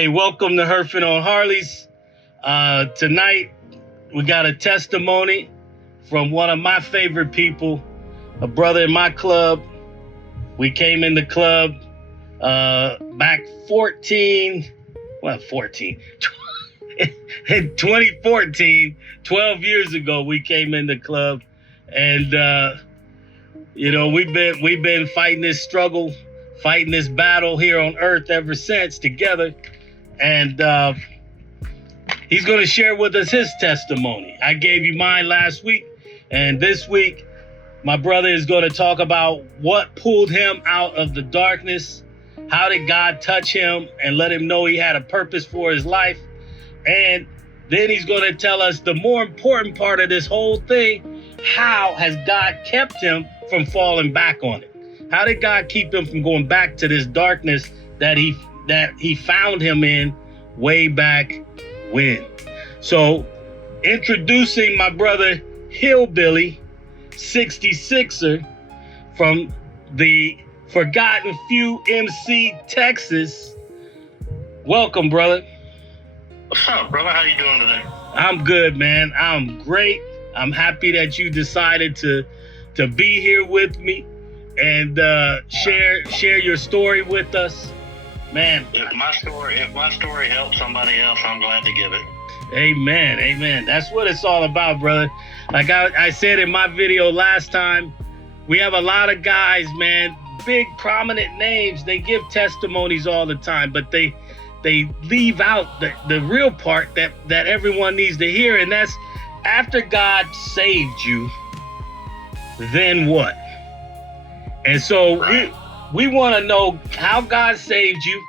Hey, welcome to Herfin on Harleys. Tonight, we got a testimony from one of my favorite people, a brother in my club. We came in the club back 2014, 12 years ago, we came in the club. And, we've been fighting this struggle, fighting this battle here on earth ever since together. And he's going to share with us his testimony. I gave you mine last week. And this week, my brother is going to talk about what pulled him out of the darkness. How did God touch him and let him know he had a purpose for his life? And then he's going to tell us the more important part of this whole thing. How has God kept him from falling back on it? How did God keep him from going back to this darkness that he found him in way back when? So, introducing my brother Hillbilly, 66er from the Forgotten Few MC, Texas. Welcome, brother. What's up, brother? How you doing today? I'm good, man. I'm great. I'm happy that you decided to be here with me and share your story with us, man. If my story helps somebody else, I'm glad to give it. Amen. That's what it's all about, brother. Like I said in my video last time, we have a lot of guys, man, big prominent names. They give testimonies all the time, but they leave out the real part that everyone needs to hear, and that's after God saved you, then what? And so right. we want to know how God saved you,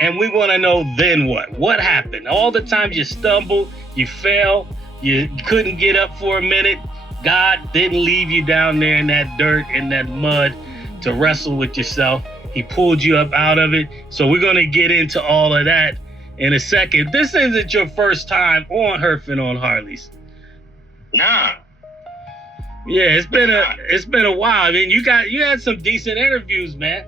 and we want to know then what? What happened? All the times you stumbled, you fell, you couldn't get up for a minute. God didn't leave you down there in that dirt, in that mud to wrestle with yourself. He pulled you up out of it. So we're going to get into all of that in a second. This isn't your first time on Herfin on Harleys. Nah. Yeah, it's been a while. I mean, you had some decent interviews, man.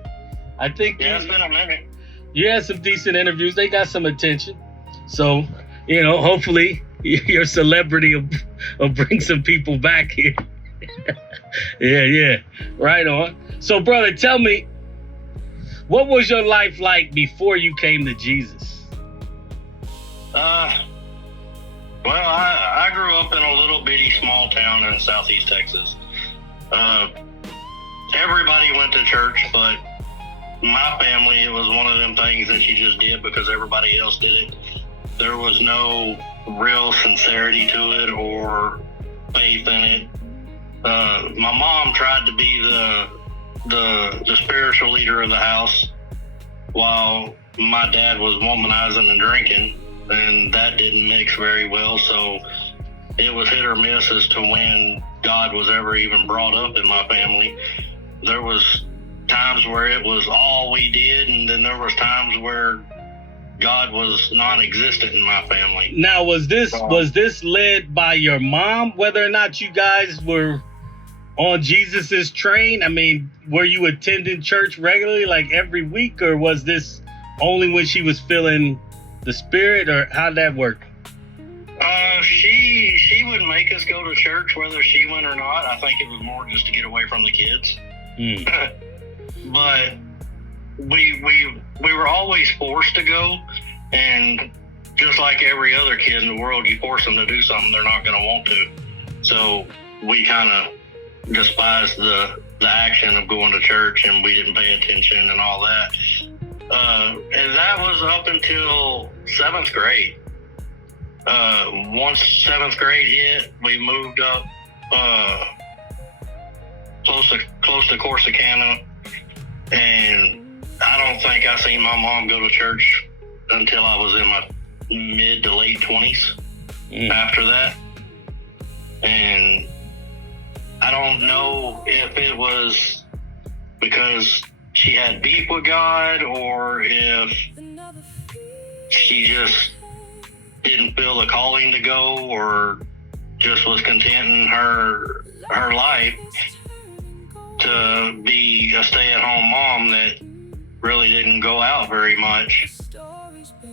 I think it's been a minute. You had some decent interviews. They got some attention. So, hopefully your celebrity will bring some people back here. Yeah. Right on. So, brother, tell me, what was your life like before you came to Jesus? Well, I grew up in a little bitty small town in southeast Texas. Everybody went to church, but my family, it was one of them things that you just did because everybody else did it. There was no real sincerity to it or faith in it. My mom tried to be the spiritual leader of the house while my dad was womanizing and drinking, and that didn't mix very well. So it was hit or miss as to when God was ever even brought up in my family. There was times where it was all we did, and then there was times where God was non-existent in my family. Now, was this led by your mom, whether or not you guys were on Jesus's train? I mean, were you attending church regularly, like every week, or was this only when she was feeling the spirit, or how'd that work? She would make us go to church whether she went or not. I think it was more just to get away from the kids. But we were always forced to go, and just like every other kid in the world, you force them to do something they're not going to want to. So we kind of despised the action of going to church, and we didn't pay attention and all that. And that was up until 7th grade. Once 7th grade hit, we moved up close to Corsicana, and I don't think I seen my mom go to church until I was in my mid to late 20s after that. And I don't know if it was because she had beef with God or if she just didn't feel the calling to go or just was content in her life to be a stay-at-home mom that really didn't go out very much.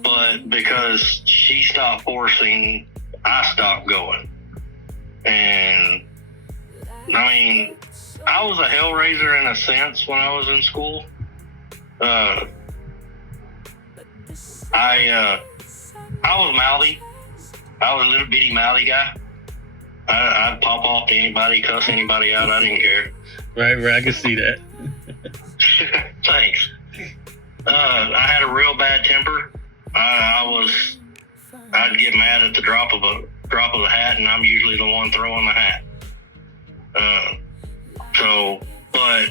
But but because she stopped forcing, I stopped going. And I mean, I was a hellraiser in a sense when I was in school. I was mouthy. I was a little bitty mouthy guy. I'd pop off to anybody, cuss anybody out. I didn't care. Right. I can see that. Thanks. I had a real bad temper. I'd get mad at the drop of a hat, and I'm usually the one throwing the hat. But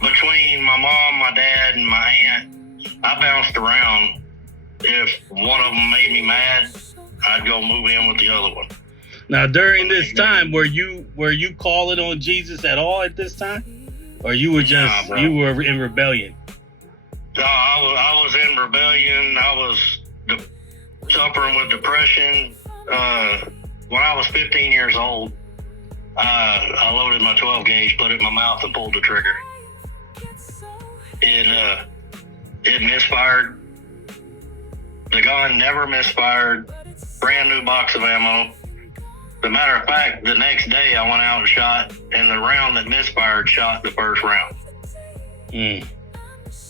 between my mom, my dad, and my aunt, I bounced around. If one of them made me mad, I'd go move in with the other one. Now, during this time, were you calling on Jesus at all at this time, or you were just you were in rebellion? No, I was in rebellion. I was suffering with depression. When I was 15 years old, I loaded my 12 gauge, put it in my mouth, and pulled the trigger. It misfired. The gun never misfired. Brand new box of ammo. As a matter of fact, the next day I went out and shot, and the round that misfired shot the first round.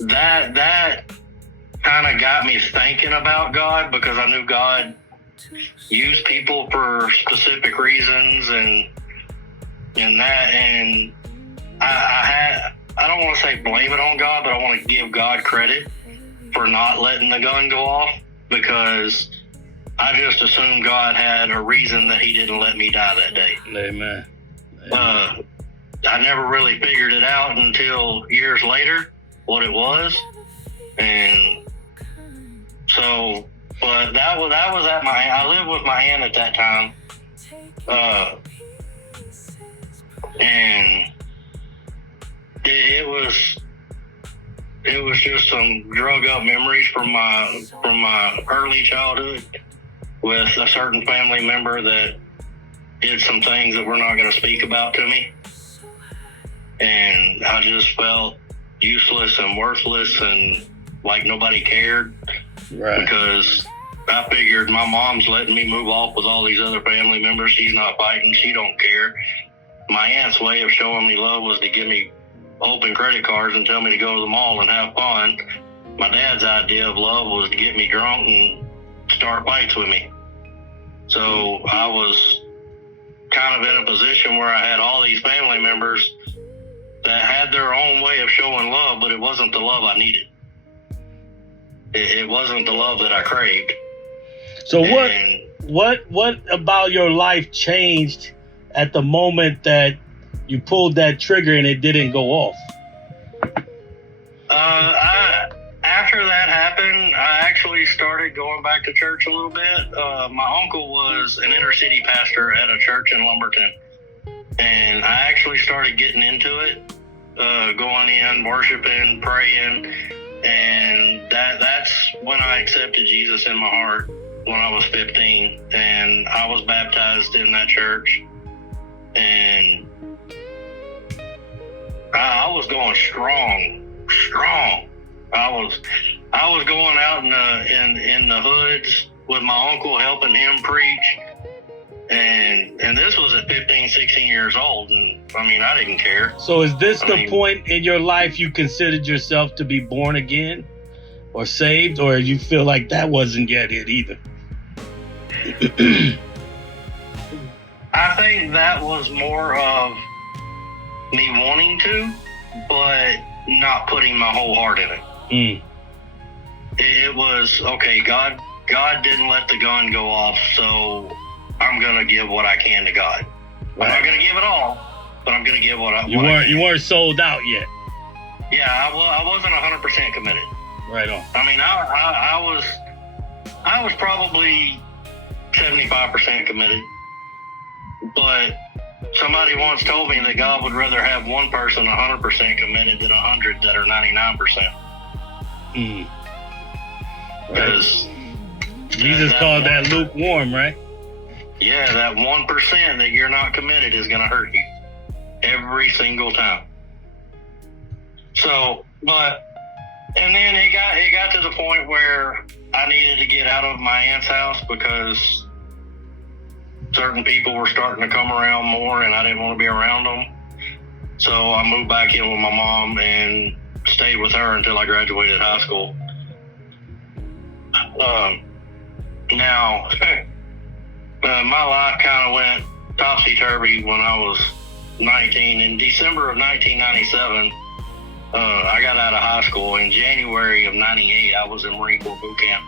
That kind of got me thinking about God, because I knew God used people for specific reasons, and I don't want to say blame it on God, but I want to give God credit for not letting the gun go off, because I just assumed God had a reason that he didn't let me die that day. Amen. I never really figured it out until years later what it was. And so, but that was at I lived with my aunt at that time. And it was just some drug up memories from my early childhood with a certain family member that did some things that we're not going to speak about to me. And I just felt useless and worthless and like nobody cared. Right. Because I figured my mom's letting me move off with all these other family members. She's not fighting. She don't care. My aunt's way of showing me love was to give me open credit cards and tell me to go to the mall and have fun. My dad's idea of love was to get me drunk and start fights with me. So I was kind of in a position where I had all these family members that had their own way of showing love, but it wasn't the love I needed. It wasn't the love that I craved. So what about your life changed at the moment that you pulled that trigger and it didn't go off? After that happened, I actually started going back to church a little bit. My uncle was an inner city pastor at a church in Lumberton, and I actually started getting into it, going in, worshiping, praying, and that's when I accepted Jesus in my heart when I was 15, and I was baptized in that church, and I was going strong. I was going out in the hoods with my uncle, helping him preach, and this was at 15, 16 years old, and I mean, I didn't care. So is this the point in your life you considered yourself to be born again or saved, or you feel like that wasn't yet it either? I think that was more of me wanting to, but not putting my whole heart in it. It was, okay, God didn't let the gun go off, so I'm going to give what I can to God. I'm not going to give it all, but I'm going to give what I can. You weren't sold out yet. Yeah, I wasn't 100% committed. Right on. I mean, I was probably 75% committed, but somebody once told me that God would rather have one person 100% committed than 100 that are 99%. Because Jesus called that lukewarm, right? Yeah, that 1% that you're not committed is going to hurt you every single time. So, but And then it got to the point where I needed to get out of my aunt's house because certain people were starting to come around more, and I didn't want to be around them. So I moved back in with my mom and stayed with her until I graduated high school. Now, my life kind of went topsy-turvy when I was 19. In December of 1997, I got out of high school. In January of 98, I was in Marine Corps boot camp.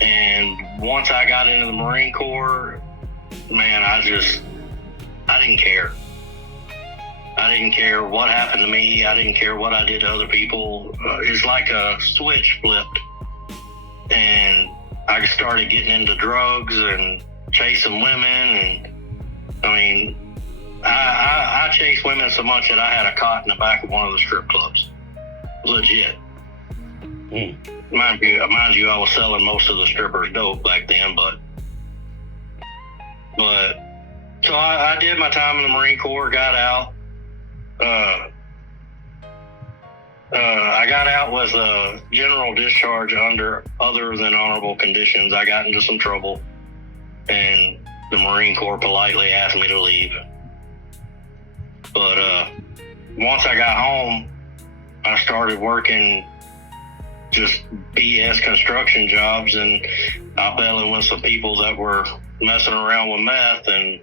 And once I got into the Marine Corps, man, I didn't care. I didn't care what happened to me. I didn't care what I did to other people. It's like a switch flipped. And I started getting into drugs and chasing women. And I mean, I chased women so much that I had a cot in the back of one of the strip clubs. Legit. Mind you, I was selling most of the strippers dope back then, but so I did my time in the Marine Corps, got out. I got out with a general discharge under other than honorable conditions. I got into some trouble, and the Marine Corps politely asked me to leave. But once I got home, I started working just BS construction jobs, and I fell in with some people that were messing around with meth, and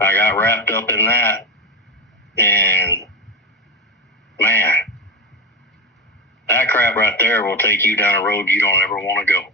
I got wrapped up in that. And man, that crap right there will take you down a road you don't ever want to go.